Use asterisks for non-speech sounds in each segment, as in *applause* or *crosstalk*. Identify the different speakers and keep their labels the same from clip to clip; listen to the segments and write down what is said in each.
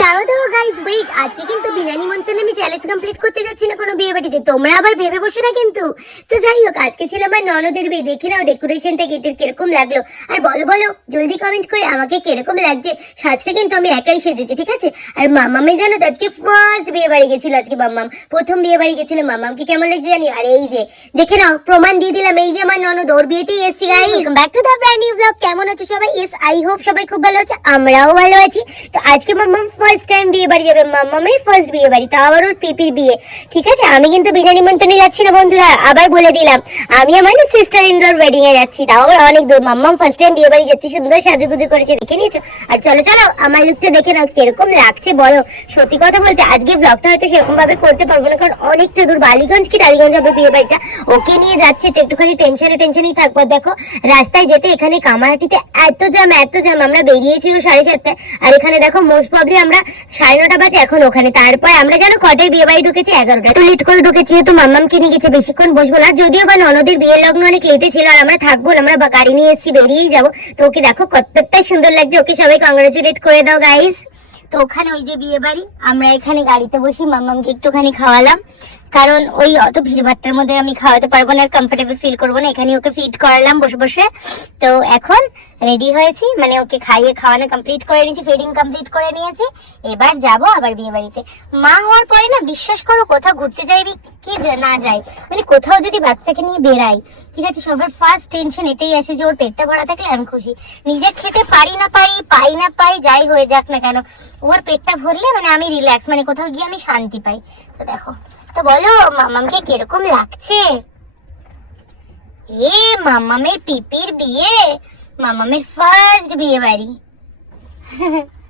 Speaker 1: দাঁড়াও দাঁড়াও। Guys wait আজকে কিন্তু বিনা নিমন্ত্রণে আমি চ্যালেঞ্জ কমপ্লিট করতে যাচ্ছি না কোনো বিয়ে বাড়িতে। তোমরা আবার ভেবে বসো না কিন্তু। তো যাই হোক আজকে ছিল আমার ননদের বিয়ে। দেখে নাও ডেকোরেশনটা গেটের কীরকম লাগল। আর বলো বলো জলদি কমেন্ট করে আমাকে কীরকম লাগছে। সাজটা কিন্তু আমি একাই সেজেছি ঠিক আছে? আর মামামে জানো তো আজকে ফার্স্ট বিয়ে বাড়ি গেছিল আজকে মাম্মাম প্রথম বিয়ে বাড়ি গেছিল মাম্মামকে কেমন লাগছে জানি? আর এই যে দেখে নাও প্রমাণ দিয়ে দিলাম এই যে আমার ননদ ওর বিয়েতেই এসছি guys back to the brand new blog কেমন আছো সবাই? ইয়েস আই হোপ সবাই খুব ভালো আছে আমরাও ভালো আছি। তো আজকে মাম্মাম ফার্স্ট টাইম বিয়ে বাড়ি যাবে মাম্মামের ফার্স্ট বিয়ে বাড়ি, তাও আবার ওর পিপির বিয়ে। ঠিক আছে? আমি কিন্তু বিনা নিমন্ত্রণে যাচ্ছি না, বন্ধুরা, আবার বলে দিলাম। আমি আমার সিস্টার ইনলোর ওয়েডিং এ যাচ্ছি, তাও আবার অনেক দূর। মাম্মাম ফার্স্ট টাইম বিয়ে বাড়ি যাচ্ছি, সুন্দর সাজুগুজু করেছে, দেখে নিয়েছো? আর চলো চলো, আমার লুকটা দেখে নাও, কীরকম লাগছে, বলো। সত্যি কথা বলতে, আজকে ব্লগটা হয়তো সেরকম ভাবে করতে পারব না, কারণ অনেকটা দূর। বালিগঞ্জ কি টালিগঞ্জ হবে বিয়ে বাড়িটা? ওকে নিয়ে যাচ্ছে, তো একটুখানি টেনশনে টেনশনেই থাকব। দেখো, রাস্তায় যেতে এখানে কামারহাটিতে এত জ্যাম এত জ্যাম। আমরা বেরিয়েছি সাড়ে সাতটায়। আর এখানে দেখো মোস্ট প্রবলি আমরা সাড়ে নটা বাজে এখন ওখানে। তারপর আমরা যেন কটায় বিয়ে বাড়ি ঢুকেছি? এগারোটা তো লেট করে ঢুকেছি তো মাম্মাম কিনে গেছে, বেশিক্ষণ বসবো না। যদিও বা ননদের বিয়ের লগ্ন অনেক লেটে ছিল, আর আমরা থাকব আমরা বা- গাড়ি নিয়ে এসেছি, বেরিয়েই যাব। তো ওকে দেখো কতটাই সুন্দর লাগছে, ওকে সবাই কংগ্রেচুলেট করে দাও গাইস তো ওখানে ওই যে বিয়ে বাড়ি, আমরা এখানে গাড়িতে বসি মাম্মামকে একটুখানি খাওয়ালাম। কারণ ওই অত ভিড়ভাট্টার মধ্যে আমি খাওয়াতে পারব না কমফোর্টেবল ফিল করব না। এখানে ওকে ফিট করালাম বসে বসে। তো এখন রেডি হয়েছি। মানে ওকে খাইয়ে খাওয়ানো কমপ্লিট করে নিয়েছি ফিডিং কমপ্লিট করে নিয়েছি। এবার যাব আবার বিয়ে বাড়িতে। মা হওয়ার পরে না বিশ্বাস করো কোথাও ঘুরতে যাইবি, কি না যাই। মানে কোথাও যদি বাচ্চাকে নিয়ে বেরাই ঠিক আছে, সবার ফার্স্ট টেনশন এটাই আসে যে ওর পেটটা ভরা থাকলে আমি খুশি। নিজে খেতে পারি না পারি, পাই না পাই, যাই হয়ে যাক না কেন, ওর পেটটা ভরলে মানে আমি রিল্যাক্স মানে কোথাও গিয়ে আমি শান্তি পাই। তো দেখো। তো বলো মামামকে কীরকম লাগছে? এ মামামের পিপির বিয়ে মামামের ফার্স্ট বিয়ে বাড়ি *laughs*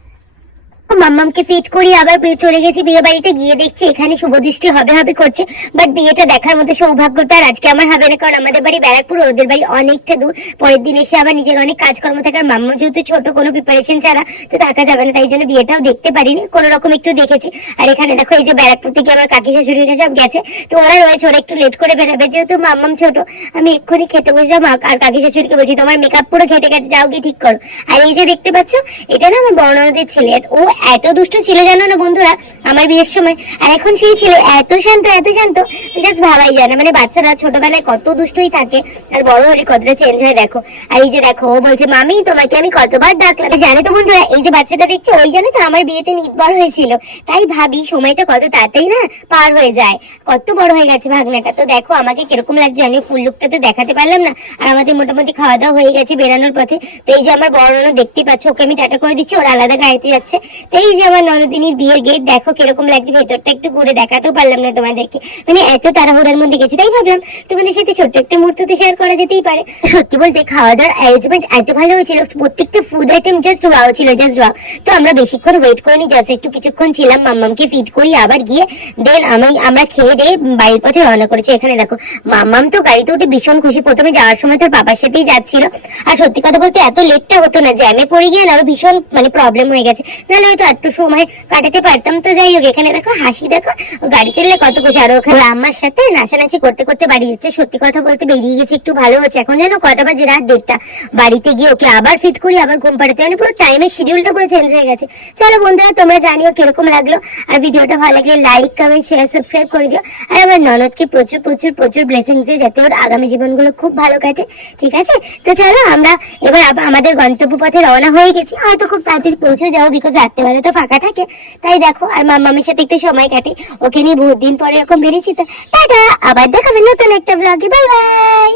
Speaker 1: মাম্মামকে ফিট করি, আবার চলে গেছি বিয়ে বাড়িতে, গিয়ে দেখছি এখানে শুভদৃষ্টি হবে হবে করছে। বাট বিয়েটা দেখার মতো সৌভাগ্যটা আর আজকে আমার হবে না, কারণ আমাদের বাড়ি ব্যারাকপুর, ওদের বাড়ি অনেকটা দূর। পরের দিন এসে আবার নিজের অনেক কাজকর্ম থাকে, আর মাম্মা যেহেতু ছোট, কোনো প্রিপারেশন ছাড়া, তো থাকা যাবে না, তাই জন্য বিয়েটাও দেখতে পারিনি, কোনো রকম একটু দেখেছি। আর এখানে দেখো, এই যে ব্যারাকপুর থেকে আমার কাকি শাশুড়িরা সব গেছে, তো ওরা রয়েছে, ওরা একটু লেট করে বেরোবে, যেহেতু মাম্মাম ছোট, আমি এক্ষুনি খেতে বসলাম, আর- কাকি শাশুড়িকে বলছি, তোমার মেকআপ পুরো খেটে গেছে, যাও গিয়ে ঠিক করো। আর এই যে দেখতে পাচ্ছ, এটা না আমার বর্ণনাদের ছেলে ও এত দুষ্ট ছিল জানো না বন্ধুরা, আমার বিয়ের সময়। আর এখন সেই ছেলে এত শান্ত এত শান্ত জাস্ট ভাবাই যায় না। মানে বাচ্চারা ছোটবেলায় কত দুষ্টই থাকে, আর বড় হলে কতটা চেঞ্জ হয় দেখো। আর এই যে দেখো, ও বলছে, মামি, তোমাকে আমি কতবার ডাকলাম? জানো তো বন্ধুরা, এই যে বাচ্চাটা দেখছ, ওই জানো তো আমার বিয়েতে নিতবার হয়েছিল। তাই ভাবি, সময়টা কত তাড়াতাড়ি না পার হয়ে যায়। কত বড় হয়ে গেছে ভাগনাটা। তো দেখো, আমাকে কীরকম লাগছে আমি ফুল লুকটা তো দেখাতে পারলাম না। আর আমাদের মোটামুটি খাওয়া দাওয়া হয়ে গেছে বেরানোর পথে। তো এই যে আমার বড় দেখতেই পাচ্ছ, ওকে আমি টাটা করে দিচ্ছি, ওরা আলাদা গাড়িতে যাচ্ছে। এই যে আমার ননদিনীর বিয়ের গেট দেখো কীরকম লাগছে, ভেতরটা একটু ঘুরে দেখাতেও পারলাম না তোমাদেরকে। মানে এত তাড়াহুড়ার মধ্যে গেছি, তাই ভাবলাম তোমাদের সাথে ছোট্ট একটা মুহূর্ত তো শেয়ার করা যেতেই পারে। সত্যি বলতে খাওয়া দাওয়ার অ্যারেঞ্জমেন্ট এত ভালো হয়েছিল, প্রত্যেকটা ফুড আইটেম জাস্ট ওয়াও ছিল জাস্ট ওয়াও তো আমরা বেশিক্ষণ ওয়েট করিনি জাস্ট একটু কিছুক্ষণ ছিলাম, মাম্মামকে ফিট করি, আবার গিয়ে দেন আমি, আমরা খেয়ে দিয়ে বাড়ির পথে রওনা করেছি এখানে, দেখো। মাম্মাম তো গাড়িতে উঠে ভীষণ খুশি, প্রথমে যাওয়ার সময় তোর বাবার সাথেই যাচ্ছিল। আর সত্যি কথা বলতে এত লেটটা হতো না জ্যামে পড়ে গিয়ে আরও ভীষণ মানে প্রবলেম হয়ে গেছে। নাহলে হয়তো একটু সময় কাটাতে পারতাম। তো যাই হোক, এখানে দেখো, হাসি দেখো, গাড়ি চললে কত খুশি। আর ওখানে আমার সাথে নাচানাচি করতে করতে বাড়ি যাচ্ছে সত্যি কথা বলতে বেরিয়ে গেছে, একটু ভালো হচ্ছে। এখন যেন কটা বাজে, রাত দেড়টা। বাড়িতে গিয়ে ওকে আবার ফিট করি, আবার ঘুম পাড়াতে। মানে পুরো টাইমের শিডিউলটা পুরো চেঞ্জ হয়ে গেছে। চলো বন্ধুরা, তোমরা জানিও কীরকম লাগল। আর ভিডিওটা ভালো লাগলে লাইক কমেন্ট শেয়ার সাবস্ক্রাইব করে দিও। আর আমার ননদকে প্রচুর প্রচুর প্রচুর ব্লেসিংস দিও, যাতে ওর আগামী জীবনগুলো খুব ভালো কাটে। ঠিক আছে? তো চলো, আমরা এবার আমাদের গন্তব্য পথে রওনা হয়ে গেছি। হয়তো খুব তাড়াতাড়ি পৌঁছে যাব বিকজ রাত্রেবেলা তো ফাঁকা থাকে। তাই দেখো, আর মামামের সাথে একটু সময় কাটে। ওকে নিয়ে বহুত দিন পরে এরকম বেরিয়েছি তো। টাটা, আবার দেখাবেন নতুন একটা ব্লগে বাই বাই।